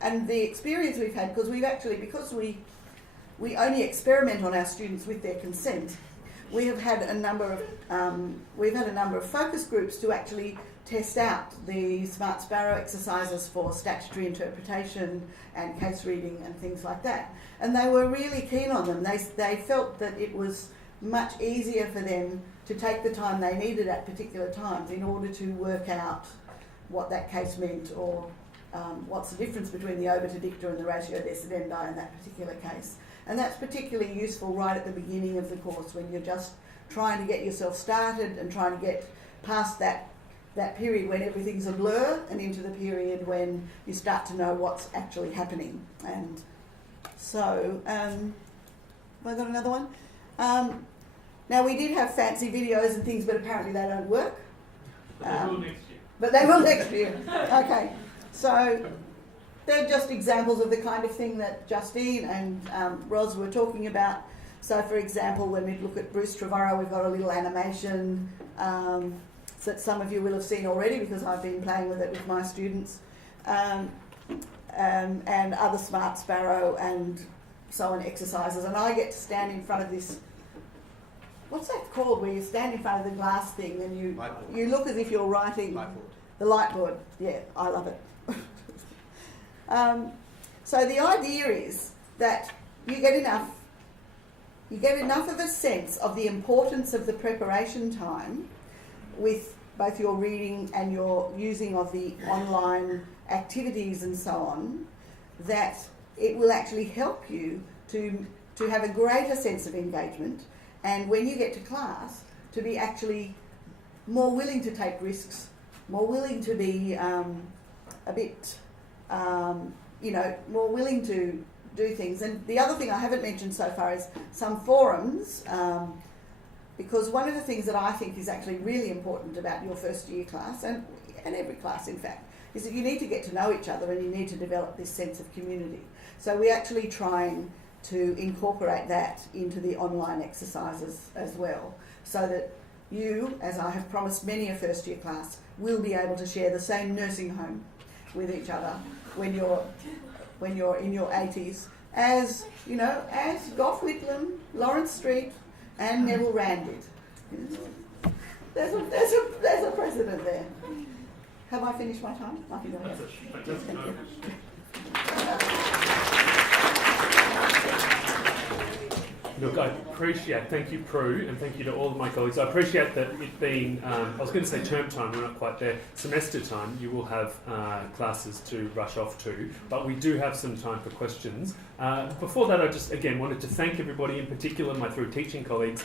and the experience we've had, because we only experiment on our students with their consent, we have had a number of focus groups to actually test out the Smart Sparrow exercises for statutory interpretation and case reading and things like that. And they were really keen on them. They felt that it was much easier for them to take the time they needed at particular times in order to work out what that case meant, or what's the difference between the obiter dicta and the ratio decidendi in that particular case. And that's particularly useful right at the beginning of the course when you're just trying to get yourself started and trying to get past that period when everything's a blur and into the period when you start to know what's actually happening. And so, have I got another one? Now, we did have fancy videos and things, but apparently they don't work. But they will next year. But they will next year. Okay. So they're just examples of the kind of thing that Justine and Ros were talking about. So, for example, when we look at Bruce Trevorrow, we've got a little animation that some of you will have seen already because I've been playing with it with my students, and other Smart Sparrow and so on exercises. And I get to stand in front of this, what's that called, where you stand in front of the glass thing and you look as if you're writing. The light board. Yeah, I love it. So the idea is that you get enough of a sense of the importance of the preparation time with both your reading and your using of the online activities and so on, that it will actually help you to have a greater sense of engagement, and when you get to class, to be actually more willing to take risks, more willing to be a bit, more willing to do things. And the other thing I haven't mentioned so far is some forums, because one of the things that I think is actually really important about your first year class, and every class in fact, is that you need to get to know each other and you need to develop this sense of community. So we're actually trying to incorporate that into the online exercises as well, so that you, as I have promised many a first year class, will be able to share the same nursing home with each other when you're in your 80s, as Gough Whitlam, Lawrence Street, and Neville Rand did. There's a precedent there. Have I finished my time? I think I have. That's fantastic. Look, I appreciate, thank you Prue, and thank you to all of my colleagues. I appreciate that it being, I was going to say term time, we're not quite there, semester time, you will have classes to rush off to, but we do have some time for questions. Before that, I just, again, wanted to thank everybody, in particular my through teaching colleagues,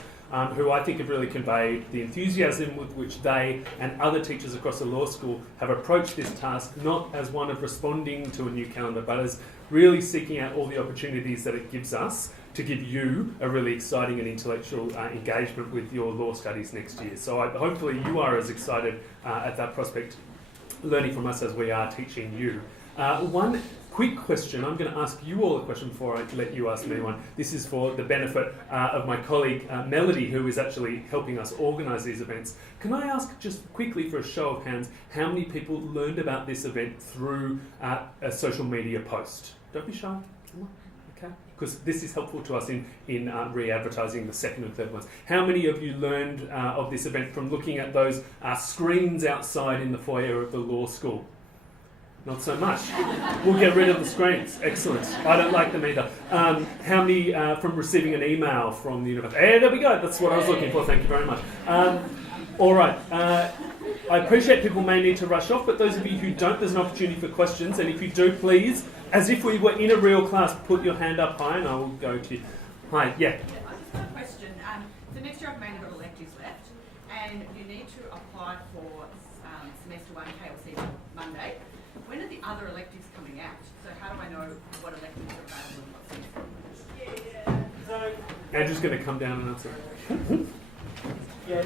who I think have really conveyed the enthusiasm with which they and other teachers across the law school have approached this task, not as one of responding to a new calendar, but as really seeking out all the opportunities that it gives us to give you a really exciting and intellectual engagement with your law studies next year. So hopefully you are as excited at that prospect, learning from us, as we are teaching you. One quick question, I'm going to ask you all a question before I let you ask me one. This is for the benefit of my colleague Melody, who is actually helping us organise these events. Can I ask just quickly for a show of hands, how many people learned about this event through a social media post? Don't be shy. Come on. Okay. Because this is helpful to us in re-advertising the second and third ones. How many of you learned of this event from looking at those screens outside in the foyer of the law school? Not so much. We'll get rid of the screens. Excellent. I don't like them either. How many from receiving an email from the university? Hey, there we go. That's what I was looking for. Thank you very much. All right. I appreciate people may need to rush off, but those of you who don't, there's an opportunity for questions. And if you do, please, as if we were in a real class, put your hand up high and I will go to you. Hi, yeah. I just have a question. So next year I've mainly got electives left, and you need to apply for semester 1 KLC on Monday. When are the other electives coming out? So how do I know what electives are available and what's So Andrew's going to come down and answer. Yeah,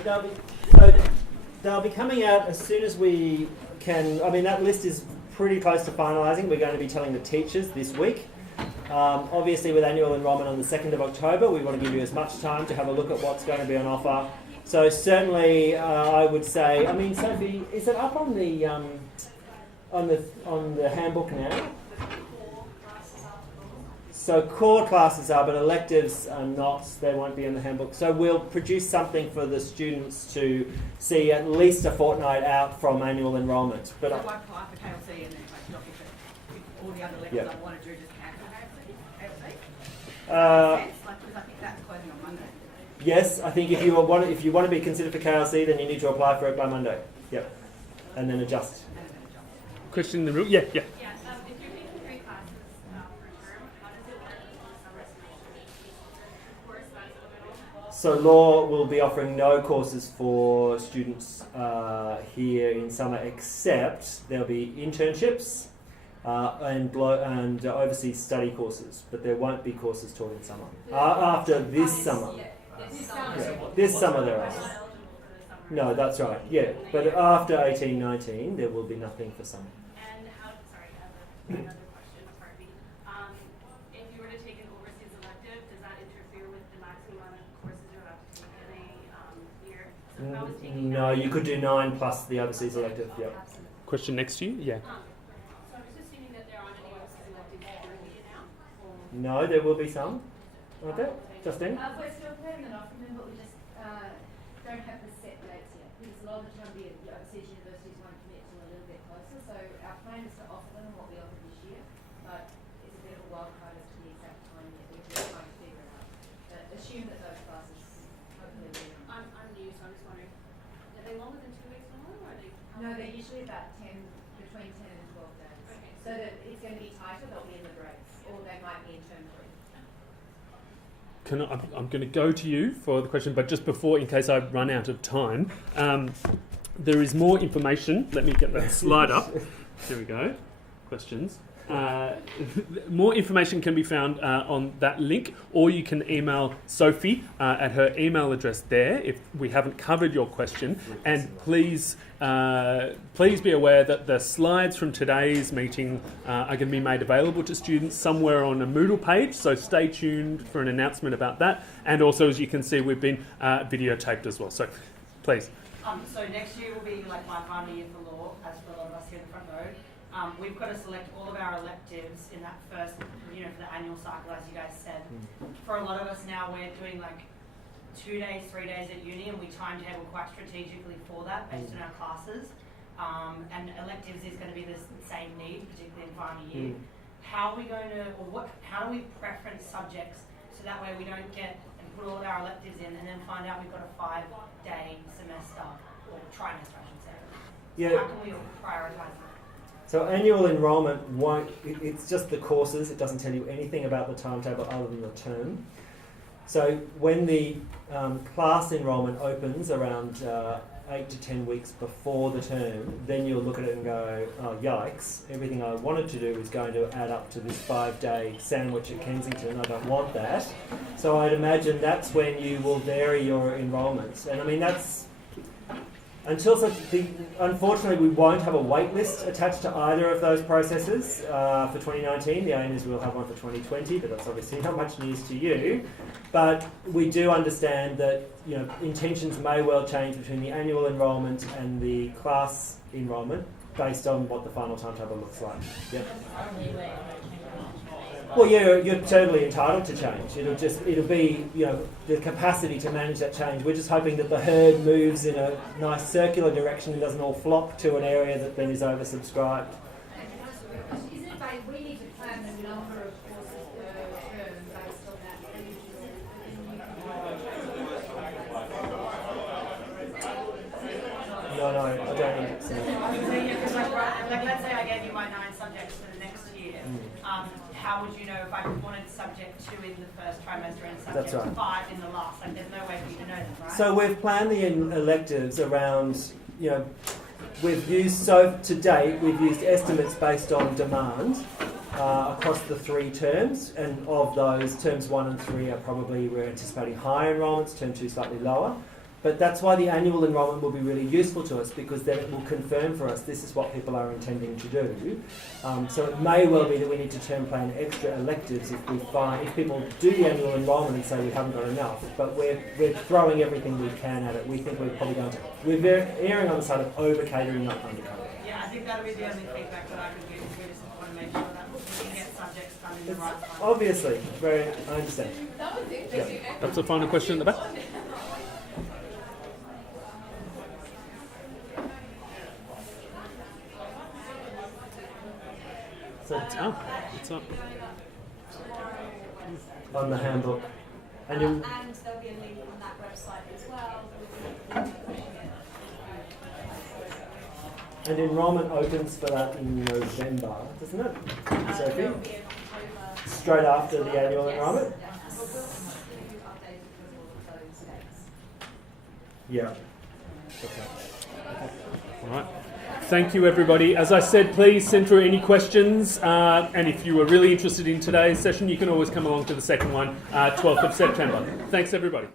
they'll be coming out as soon as we can. I mean, that list is pretty close to finalising. We're going to be telling the teachers this week. Obviously, with annual enrolment on the 2nd of October, we want to give you as much time to have a look at what's going to be on offer. So certainly, I would say. I mean, Sophie, is it up on the handbook now? So core classes are, but electives are not. They won't be in the handbook. So we'll produce something for the students to see at least a fortnight out from annual enrolment. But so I apply for KLC and then stop if all the other electives I want to do just cancel KLC? Because I think that's closing on Monday. Yes, I think if you want to be considered for KLC, then you need to apply for it by Monday. Yep, and then adjust. Question in the room? Yeah. If you're taking 3 classes per term, how does it work with summer semester? Course that's So law will be offering no courses for students here in summer, except there'll be internships and overseas study courses, but there won't be courses taught in summer. After this summer. This summer there are. No, that's right. Yeah, but after 18-19, there will be nothing for summer. And how? Sorry, another question. Part B. If you were to take an overseas elective, does that interfere with the maximum amount of courses you're allowed to take in a year? So if I was taking No, you could do 9 plus the overseas elective. Yeah. Question next to you? Yeah. So I'm just assuming that there aren't any overseas electives currently now. No, there will be some. Aren't there? Justine? We're still planning it off, but we just don't have the set dates yet. Because a lot of the time the overseas universities won't commit to a little bit closer. So our plan is to offer them what we offered this year, but it's a bit of a wild card as to the exact time yet. We're just trying to figure it out. But assume that those classes hopefully will be on. I'm new, so I'm just wondering, are they longer than 2 weeks normally, or are they? No, they're usually about between 10 and 12 days. Okay. So that it's going to be tighter, they'll be in the breaks, or they might be in term 3. I'm going to go to you for the question, but just before, in case I run out of time, there is more information. Let me get that slide up. There we go. Questions. More information can be found on that link, or you can email Sophie at her email address there if we haven't covered your question. And please be aware that the slides from today's meeting are going to be made available to students somewhere on a Moodle page, so stay tuned for an announcement about that. And also, as you can see, we've been videotaped as well. So please. So next year will be like my final year for law, as for a lot of us here in the front row. We've got to select all of our electives in that first, for the annual cycle, as you guys said. For a lot of us now, we're doing like 2 days, 3 days at uni, and we timetable quite strategically for that based on our classes. And electives is going to be the same need, particularly in final year. How are we going to, how do we preference subjects so that way we don't get and put all of our electives in and then find out we've got a 5-day semester, or trimester, I should say. Yeah. How can we prioritise that? So annual enrolment it's just the courses. It doesn't tell you anything about the timetable other than the term. So when the class enrolment opens around 8 to 10 weeks before the term, then you'll look at it and go, oh, yikes, everything I wanted to do is going to add up to this 5-day sandwich at Kensington. I don't want that. So I'd imagine that's when you will vary your enrolments. And I mean, that's unfortunately, we won't have a wait list attached to either of those processes for 2019. The aim is we'll have one for 2020, but that's obviously not much news to you. But we do understand that intentions may well change between the annual enrolment and the class enrolment based on what the final timetable looks like. Yep. Well, you're totally entitled to change. It'll be, the capacity to manage that change. We're just hoping that the herd moves in a nice circular direction and doesn't all flock to an area that then is oversubscribed. Isn't it like we need to plan the number of courses per term based on that? No, I don't think so. Because like, let's say I gave you my 9 subjects for the next year. How would you know if I wanted subject 2 in the first trimester and subject That's right. 5 in the last? Like, there's no way for you to know that, right? So we've planned the electives around, we've used, so to date, we've used estimates based on demand across the 3 terms, and of those, terms 1 and 3 are probably, we're anticipating higher enrolments, term 2 slightly lower. But that's why the annual enrolment will be really useful to us, because then it will confirm for us this is what people are intending to do. So it may well be that we need to term plan extra electives if people do the annual enrolment and say we haven't got enough. But we're throwing everything we can at it. We think we're probably going to, we're erring on the side of over catering, not under catering. Yeah, I think that would be the only feedback that I could give. We just want to make sure that we can get subjects done in the right time. Obviously, I understand. Yeah. That's the final question at the back. It's up. On the handbook. And And there'll be a link on that website as well. And enrolment opens for that in November, doesn't it, Sophie? It'll be in October. Straight after the annual enrolment? Yes. But we'll keep you updated with all of those dates. Yeah. Okay. All right. Thank you, everybody. As I said, please send through any questions. And if you were really interested in today's session, you can always come along to the second one, 12th of September. Thanks, everybody.